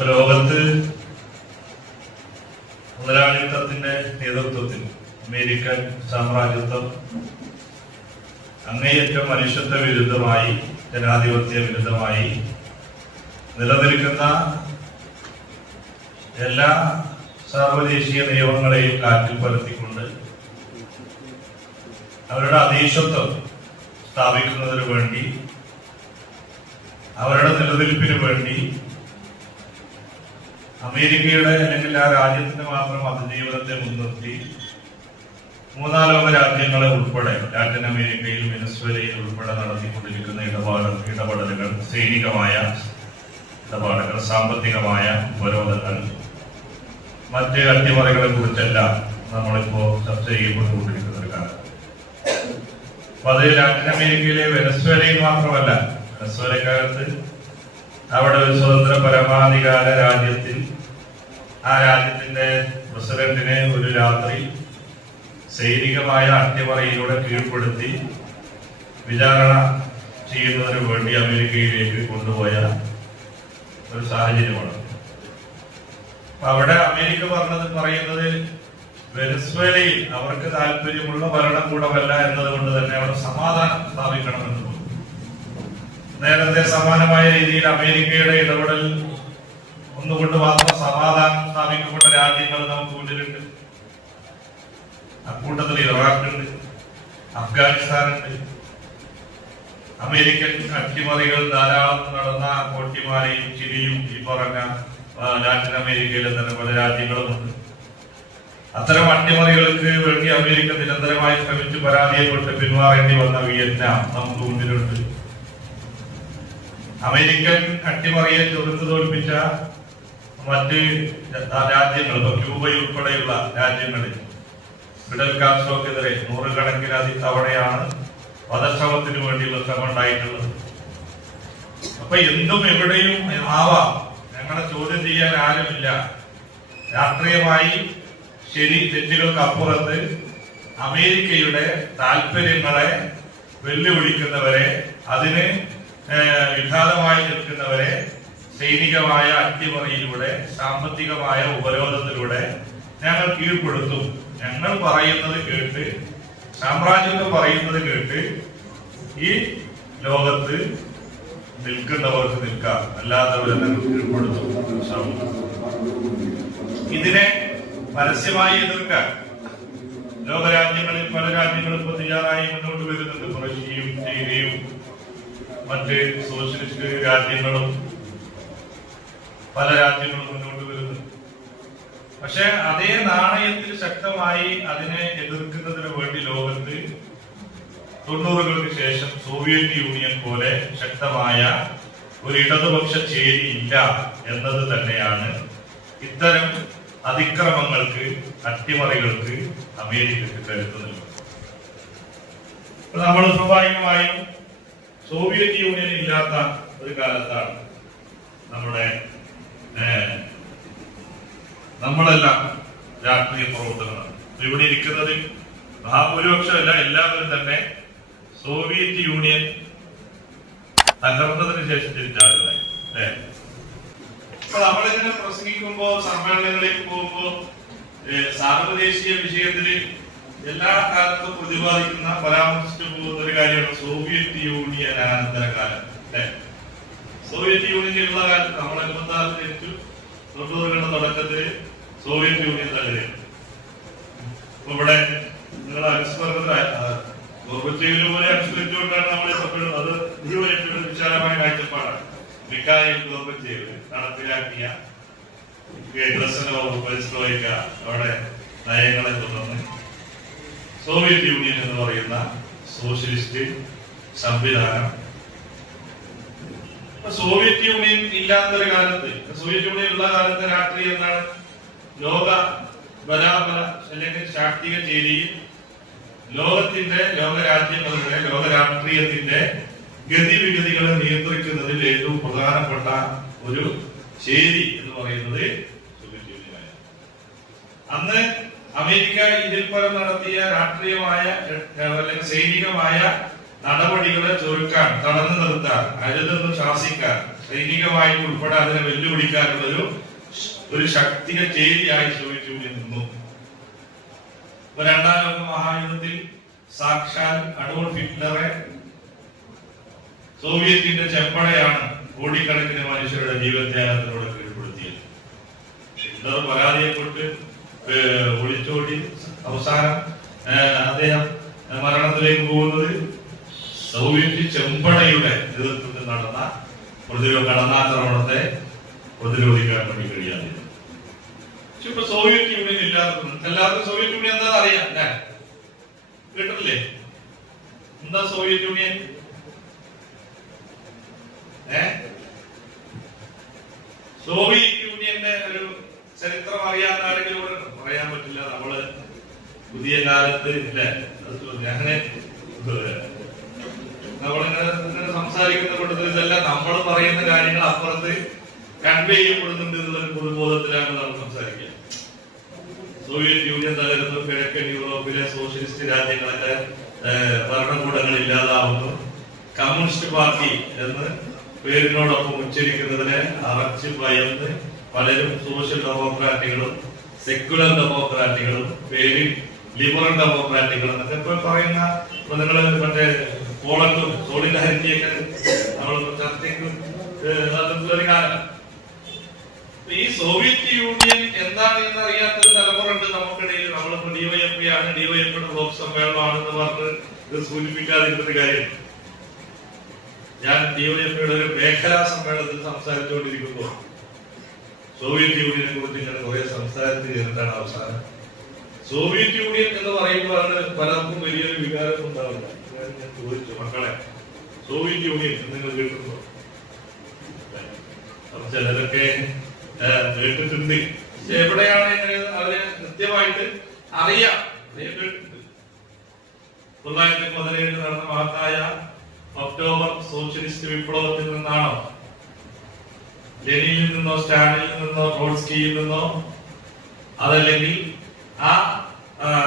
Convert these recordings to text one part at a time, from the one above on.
ലോകത്ത് മുതലാളിത്തത്തിന്റെ നേതൃത്വത്തിൽ അമേരിക്കൻ സാമ്രാജ്യത്വം അങ്ങേയറ്റം മനുഷ്യത്വ വിരുദ്ധമായി, ജനാധിപത്യ വിരുദ്ധമായി നിലനിൽക്കുന്ന എല്ലാ സാർവദേശീയ നിയമങ്ങളെയും കാറ്റിൽ പരത്തിക്കൊണ്ട് അവരുടെ അധീശത്വം സ്ഥാപിക്കുന്നതിന് വേണ്ടി, അവരുടെ നിലനിൽപ്പിന് വേണ്ടി അമേരിക്കയുടെ അല്ലെങ്കിൽ ആ രാജ്യത്തിന്റെ മാത്രം അതിജീവനത്തെ മുൻനിർത്തി മൂന്നാം ലോക രാജ്യങ്ങളെ ഉൾപ്പെടെ ലാറ്റിൻ അമേരിക്കയിൽ വെനസ്വേലയിൽ ഉൾപ്പെടെ നടത്തിക്കൊണ്ടിരിക്കുന്ന ഇടപെടലുകൾ, സൈനികമായ ഇടപാടുകൾ, സാമ്പത്തികമായ ഉപരോധങ്ങൾ, മറ്റ് അട്ടിമറികളെ കുറിച്ചെല്ലാം നമ്മളിപ്പോ ചർച്ച ചെയ്യപ്പെട്ടുകൊണ്ടിരിക്കുന്ന ഒരു കാലം. അപ്പൊ അത് ലാറ്റിൻ അമേരിക്കയിലെ വെനസ്വേലയിൽ മാത്രമല്ല, വെനസ്വേലക്കാലത്ത് അവിടെ ഒരു സ്വതന്ത്ര പരമാധികാര രാജ്യത്തിൽ ആ രാജ്യത്തിന്റെ പ്രസിഡന്റിനെ ഒരു രാത്രി സൈനികമായ അട്ടിമറിയിലൂടെ കീഴ്പ്പെടുത്തി വിചാരണ ചെയ്യുന്നതിന് വേണ്ടി അമേരിക്കയിലേക്ക് കൊണ്ടുപോയ ഒരു സാഹചര്യമാണ്. അവിടെ അമേരിക്ക പറയുന്നത് വെനസ്വേലയിൽ അവർക്ക് താല്പര്യമുള്ള ഭരണകൂടമല്ല എന്നതുകൊണ്ട് തന്നെ അവിടെ സമാധാനം സ്ഥാപിക്കണമെന്ന്. നേരത്തെ സമാനമായ രീതിയിൽ അമേരിക്കയുടെ ഇടപെടൽ ഒന്നുകൊണ്ട് മാത്രം സമാധാനം സ്ഥാപിക്കപ്പെട്ട രാജ്യങ്ങൾ നമുക്ക് മുന്നിലുണ്ട്. അക്കൂട്ടത്തിൽ ഇറാഖുണ്ട്, അഫ്ഗാനിസ്ഥാനുണ്ട്. അമേരിക്കൻ അട്ടിമറികൾ ധാരാളം നടന്ന കോട്ടിമാരെയും ചിലിയും ഈ പറഞ്ഞ ലാറ്റിൻ അമേരിക്കയിലെ തന്നെ പല രാജ്യങ്ങളുമുണ്ട്. അത്തരം അട്ടിമറികൾക്ക് വേണ്ടി അമേരിക്ക നിരന്തരമായി ശ്രമിച്ച് പരാജയപ്പെട്ട് പിന്മാറേണ്ടി വന്ന വിയറ്റ്നാം നമുക്ക് മുന്നിലുണ്ട്. അമേരിക്കൻ അട്ടിമറിയെ ചെറുത്തു തോൽപ്പിച്ച മറ്റ് രാജ്യങ്ങൾ, ഇപ്പൊ ക്യൂബയുൾപ്പെടെയുള്ള രാജ്യങ്ങളിൽ ഫിഡൽ കാസ്ട്രോക്കെതിരെ നൂറുകണക്കിന് തവണയാണ് വധശ്രമത്തിന് വേണ്ടിയുള്ള ശ്രമം ഉണ്ടായിട്ടുള്ളത്. അപ്പൊ എന്തും എവിടെയും ആവാം, ഞങ്ങളെ ചോദ്യം ചെയ്യാൻ ആരുമില്ല. രാഷ്ട്രീയമായി ശരി തെറ്റുകൾക്ക് അപ്പുറത്ത് അമേരിക്കയുടെ താല്പര്യങ്ങളെ വെല്ലുവിളിക്കുന്നവരെ, അതിന് വിഘാതമായി നിൽക്കുന്നവരെ സൈനികമായ അട്ടിമറിയിലൂടെ, സാമ്പത്തികമായ ഉപരോധത്തിലൂടെ ഞങ്ങൾ കീഴ്പ്പെടുത്തും. ഞങ്ങൾ പറയുന്നത് കേട്ട്, സാമ്രാജ്യത്വം പറയുന്നത് കേട്ട് ഈ ലോകത്ത് നിൽക്കുന്നവർക്ക് നിൽക്കാം, അല്ലാത്തവരെ ഞങ്ങൾ കീഴ്പ്പെടുത്തും. ഇതിനെ പരസ്യമായി എതിർക്കാൻ ലോകരാജ്യങ്ങളിൽ പല രാജ്യങ്ങളും ഇപ്പൊ തയ്യാറായി മുന്നോട്ട് വരുന്നുണ്ട്. റഷ്യയും ചൈനയും മറ്റ് സോഷ്യലിസ്റ്റ് രാജ്യങ്ങളും പല രാജ്യങ്ങളും മുന്നോട്ട് വരുന്നു. പക്ഷെ അതേ നാണയത്തിൽ ശക്തമായി അതിനെ എതിർക്കുന്നതിന് വേണ്ടി ലോകത്ത് 90കൾക്ക് ശേഷം സോവിയറ്റ് യൂണിയൻ പോലെ ശക്തമായ ഒരു ഇടതുപക്ഷ ചേരി ഇല്ല എന്നത് തന്നെയാണ് ഇത്തരം അതിക്രമങ്ങൾക്ക്, അട്ടിമറികൾക്ക് അമേരിക്കക്ക് കരുത്ത് നൽകുന്നത്. നമ്മൾ സ്വാഭാവികമായും സോവിയറ്റ് യൂണിയൻ ഇല്ലാത്ത ഒരു കാലത്താണ് നമ്മളെല്ലാം രാഷ്ട്രീയ പ്രവർത്തനങ്ങൾ ഇവിടെ ഇരിക്കുന്നത്. മഹാഭൂരിപക്ഷമല്ല, എല്ലാവരും തന്നെ സോവിയറ്റ് യൂണിയൻ തകർന്നതിന് ശേഷം തിരിച്ചറിയാം. അല്ലെ, അപ്പൊ നമ്മളിങ്ങനെ പ്രസംഗിക്കുമ്പോ, സമ്മേളനങ്ങളിൽ പോകുമ്പോ സാർവദേശീയ വിഷയത്തില് എല്ലാ കാലത്തും പ്രതിപാദിക്കുന്ന, പരാമർശിച്ചു പോകുന്ന ഒരു കാര്യമാണ് സോവിയറ്റ് യൂണിയൻ അനന്തര കാലം. അല്ലെ, സോവിയറ്റ് യൂണിയനിലുള്ള കാലത്ത് നമ്മൾ 86 ജനിച്ചു, 90കളുടെ തുടക്കത്തില് സോവിയറ്റ് യൂണിയൻ തകരുകയാണ്. ഇവിടെ നിങ്ങൾ അനുസ്മരണത്തിലായ ഗോർബച്ചേവിന് പോലെ അനുസ്മരിച്ചുകൊണ്ടാണ് നമ്മൾ എപ്പോഴും, അത് മുഴുവൻ വിശാലമായ കാഴ്ചപ്പാടാണ്. മിഖായിൽ ഗോർബച്ചേവ് നടപ്പിലാക്കിയ അവിടെ നയങ്ങളെ തുടർന്ന് സോവിയറ്റ് യൂണിയൻ എന്ന് പറയുന്ന സോഷ്യലിസ്റ്റ് സംവിധാനം, സോവിയറ്റ് യൂണിയൻ ഇല്ലാത്തൊരു കാലത്ത്, സോവിയറ്റ് യൂണിയൻ ഉള്ള കാലത്തെ രാഷ്ട്രീയം എന്താണ്? ലോക ബലാബല അല്ലെങ്കിൽ ശാക്തിക ചേരിയിൽ ലോകരാജ്യങ്ങളുടെ, ലോക രാഷ്ട്രീയത്തിന്റെ ഗതിവിഗതികളെ നിയന്ത്രിക്കുന്നതിൽ ഏറ്റവും പ്രധാനപ്പെട്ട ഒരു ചേരി എന്ന് പറയുന്നത് സോവിയറ്റ് യൂണിയനാണ്. അന്ന് അമേരിക്ക ഇതിൽ പരം നടത്തിയ രാഷ്ട്രീയമായ അല്ലെങ്കിൽ സൈനികമായ നടപടികളെ ചുരുക്കാൻ, തടഞ്ഞു നിർത്താൻ, അതിൽ നിന്നും ശാസിക്കാൻ സൈനികമായിട്ട് ഉൾപ്പെടെ അതിനെ വെല്ലുവിളിക്കാനുള്ള ഒരു ശക്തിക ചേരിയായി സോവിയറ്റ് യൂണിയൻ നിന്നു. രണ്ടാം ലോക മഹായുദ്ധത്തിൽ സാക്ഷാൽ അഡോൾഫ് ഹിറ്റ്ലറെ സോവിയറ്റിന്റെ ചെമ്പടയാണ് കോടിക്കണക്കിന് മനുഷ്യരുടെ ജീവത്യാഗത്തിലൂടെ കീഴ്പ്പെടുത്തിയത്. ഹിറ്റ്ലർ പരാജയപ്പെട്ട് ഒളിച്ചോടി അവസാനം അദ്ദേഹം മരണത്തിലേക്ക് പോകുന്നത് സോവിയറ്റ് ചെമ്പടയുടെ നേതൃത്വത്തിൽ നടന്ന കടന്നാക്രമണത്തെ പ്രതിരോധിക്കാൻ വേണ്ടി കഴിയാതെ. പക്ഷെ ഇപ്പൊ സോവിയറ്റ് യൂണിയൻ ഇല്ലാത്തത് എല്ലാവർക്കും സോവിയറ്റ് യൂണിയൻ എന്താ അറിയാം അല്ലേ? കേട്ടിട്ടില്ലേ? എന്താ സോവിയറ്റ് യൂണിയൻ? സോവിയറ്റ് യൂണിയന്റെ ഒരു ചരിത്രം അറിയാവുന്ന ആരെങ്കിലും പറയാൻ പറ്റില്ല. നമ്മള് പുതിയ കാലത്ത് ഇല്ലേ അങ്ങനെ നമ്മളിങ്ങനെ സംസാരിക്കുന്ന കൂട്ടത്തിൽ ഇതെല്ലാം നമ്മൾ പറയുന്ന കാര്യങ്ങൾ അപ്പുറത്ത് കൺവേ ചെയ്യപ്പെടുന്നുണ്ട് എന്നുള്ളൊരു പൊതുബോധത്തിലാണ് നമ്മൾ സംസാരിക്കുക. സോവിയറ്റ് യൂണിയൻ തകരുന്നു, കിഴക്കൻ യൂറോപ്പിലെ സോഷ്യലിസ്റ്റ് രാജ്യങ്ങളുടെ ഭരണകൂടങ്ങൾ ഇല്ലാതാവുന്നു, കമ്മ്യൂണിസ്റ്റ് പാർട്ടി എന്ന് പേരിനോടൊപ്പം ഉച്ചരിക്കുന്നതിനെ അറച്ച് ഭയന്ന് പലരും സോഷ്യൽ ഡെമോക്രാറ്റുകളും സെക്യുലർ ഡെമോക്രാറ്റുകളും പേരിൽ ലിബറൽ ഡെമോക്രാറ്റുകളും എന്നൊക്കെ ഇപ്പൊ പറയുന്ന നിങ്ങള് മറ്റേ പോളണ്ടും സോളിഡാരിറ്റിയൊക്കെ നമ്മൾ ചർച്ചയ്ക്ക് ഒരു കാലം. ഈ സോവിയറ്റ് യൂണിയൻ എന്താണ് എന്ന് അറിയാത്തൊരു തലമുറ ഉണ്ട് നമുക്കിടയിൽ. നമ്മളിപ്പോ ഡിവൈഎഫ്ഐ ആണ്, ഡിവൈഎഫ്ഐയുടെ ബ്ലോക്ക് സമ്മേളനമാണെന്ന് പറഞ്ഞ് ഇത് സൂചിപ്പിക്കാതിരുന്നൊരു കാര്യം. ഞാൻ ഡിവൈഎഫ്ഐയുടെ ഒരു മേഖലാ സമ്മേളനത്തിൽ സംസാരിച്ചുകൊണ്ടിരിക്കുമ്പോൾ സോവിയറ്റ് യൂണിയനെ കുറിച്ച് ഇങ്ങനെ കുറെ സംസാരിച്ച് ചേർന്നിട്ടാണ് അവസാനം സോവിയറ്റ് യൂണിയൻ എന്ന് പറയുമ്പോൾ അത് പലർക്കും വലിയൊരു വികാരം ഉണ്ടാവില്ല. ഞാൻ ചോദിച്ചു, മക്കളെ സോവിയറ്റ് യൂണിയൻ നിങ്ങൾ കേട്ടിട്ടുണ്ടോ? ചിലരൊക്കെ കേട്ടിട്ടുണ്ട്, പക്ഷെ എവിടെയാണ് ഇങ്ങനെ അവരെ കൃത്യമായിട്ട് അറിയാം. 1917 നടന്ന മഹത്തായ ഒക്ടോബർ സോഷ്യലിസ്റ്റ് വിപ്ലവത്തിൽ നിന്നാണോ, ലെനിനിൽ നിന്നോ സ്റ്റാലിനിൽ നിന്നോ ട്രോട്സ്കിയിൽ നിന്നോ, അതല്ലെങ്കിൽ ആ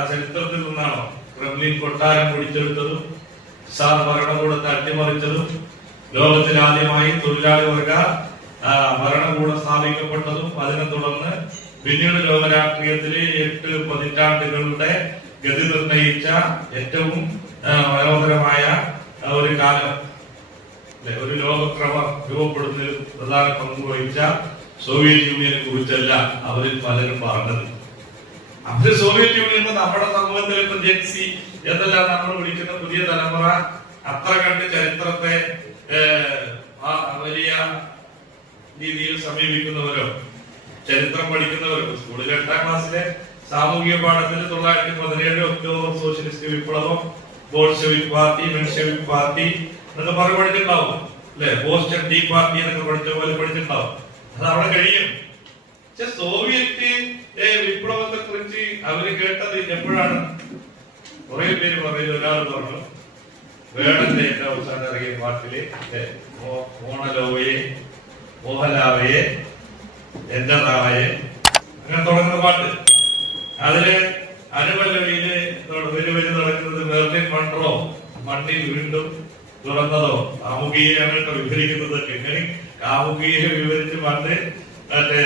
ചരിത്രത്തിൽ നിന്നാണോ ക്രെംലിൻ കൊട്ടാരം പിടിച്ചെടുത്തതും സാർ ഭരണകൂടത്തെ അട്ടിമറിച്ചതും ലോകത്തിൽ ആദ്യമായി തൊഴിലാളി വർഗ ഭരണകൂടം സ്ഥാപിക്കപ്പെട്ടതും അതിനെ തുടർന്ന് പിന്നീട് ലോകരാഷ്ട്രീയത്തിലെ 8 പതിറ്റാണ്ടുകളുടെ ഗതി നിർണയിച്ച ഏറ്റവും മനോഹരമായ ഒരു കാലം, ഒരു ലോകക്രമം രൂപപ്പെടുന്നതിൽ പ്രധാന പങ്ക് വഹിച്ച സോവിയറ്റ് യൂണിയനെ കുറിച്ചല്ല അവരിൽ പലരും പറഞ്ഞത്. അവര് സോവിയറ്റ് യൂണിയൻ നമ്മുടെ സമൂഹത്തിലെ ജെൻസി എന്നെല്ലാം നമ്മൾ വിളിക്കുന്ന പുതിയ തലമുറ അത്ര കണ്ട് ചരിത്രത്തെ വലിയ രീതിയിൽ സമീപിക്കുന്നവരോ ചരിത്രം പഠിക്കുന്നവരോ സ്കൂളിൽ 8ാം ക്ലാസ്സിലെ സാമൂഹിക പാഠത്തിൽ 1917 ഒക്ടോബർ സോഷ്യലിസ്റ്റ് വിപ്ലവം, ബോൾഷെവിക് പാർട്ടി, മെൻഷെവിക് പാർട്ടി എന്നൊക്കെ പറഞ്ഞ് പഠിച്ചിട്ടുണ്ടാവും അല്ലെ? ബോസ്റ്റൺ ടീ പാർട്ടി എന്നൊക്കെ പഠിച്ച പോലെ പഠിച്ചിട്ടുണ്ടാവും. അത് അവിടെ കഴിയും. പക്ഷെ സോവിയറ്റ് വിപ്ലവത്തെ കുറിച്ച് അവര് കേട്ടത് എപ്പോഴാണ്? കുറെ പേര് പറയുന്നത്. ഒരാൾ പറഞ്ഞു, വേടന്റെ ഏറ്റവും അവസാനം ഇറങ്ങിയ പാട്ടില് മോണലോവയെ മോഹലാവയെ എന്റെ റാവയെ അങ്ങനെ തുടങ്ങുന്ന പാട്ട്. അതില് അനുപല്ലവിയില് വരി നടക്കുന്നത് മെർലിൻ മൺട്രോ മണ്ണിൽ വീണ്ടും തുറന്നതോ കാമുകിയാണ് വിവരിക്കുന്നതൊക്കെ. ഇങ്ങനെ കാമുകിയെ വിവരിച്ച് പണ്ട് മറ്റേ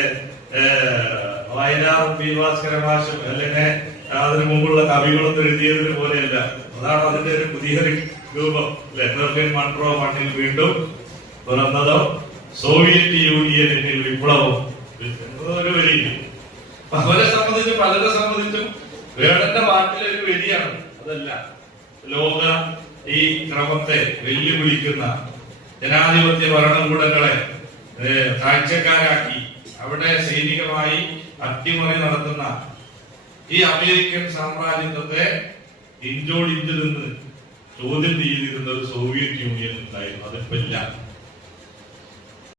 വയലാറും പി ഭാസ്കരമാശം അല്ലെങ്കിൽ അതിനു മുമ്പുള്ള കവികളൊന്നും എഴുതിയതിന് പോലെയല്ല. അതാണ് അതിന്റെ ഒരു പുതിയൊരു രൂപം. മെർലിൻ മൺട്രോ മണ്ണിൽ വീണ്ടും തുറന്നതോ സോവിയറ്റ് യൂണിയനിൽ വിപ്ലവം ഒരു വരി. അവരെ സംബന്ധിച്ചും പലരെ സംബന്ധിച്ചും വേടന്റെ പാട്ടിലൊരു വരിയാണ്. അതല്ല, ലോക ഈ ക്രമത്തെ വെല്ലുവിളിക്കുന്ന ജനാധിപത്യ ഭരണകൂടങ്ങളെ കാഴ്ചക്കാരാക്കി അവിടെ സൈനികമായി അട്ടിമറി നടത്തുന്ന ഈ അമേരിക്കൻ സാമ്രാജ്യത്വത്തെ ഇഞ്ചോടിഞ്ചു നിന്ന് ചോദ്യം ചെയ്തിരുന്ന ഒരു സോവിയറ്റ് യൂണിയൻ ഉണ്ടായിരുന്നു. അതിപ്പോ ഇല്ല.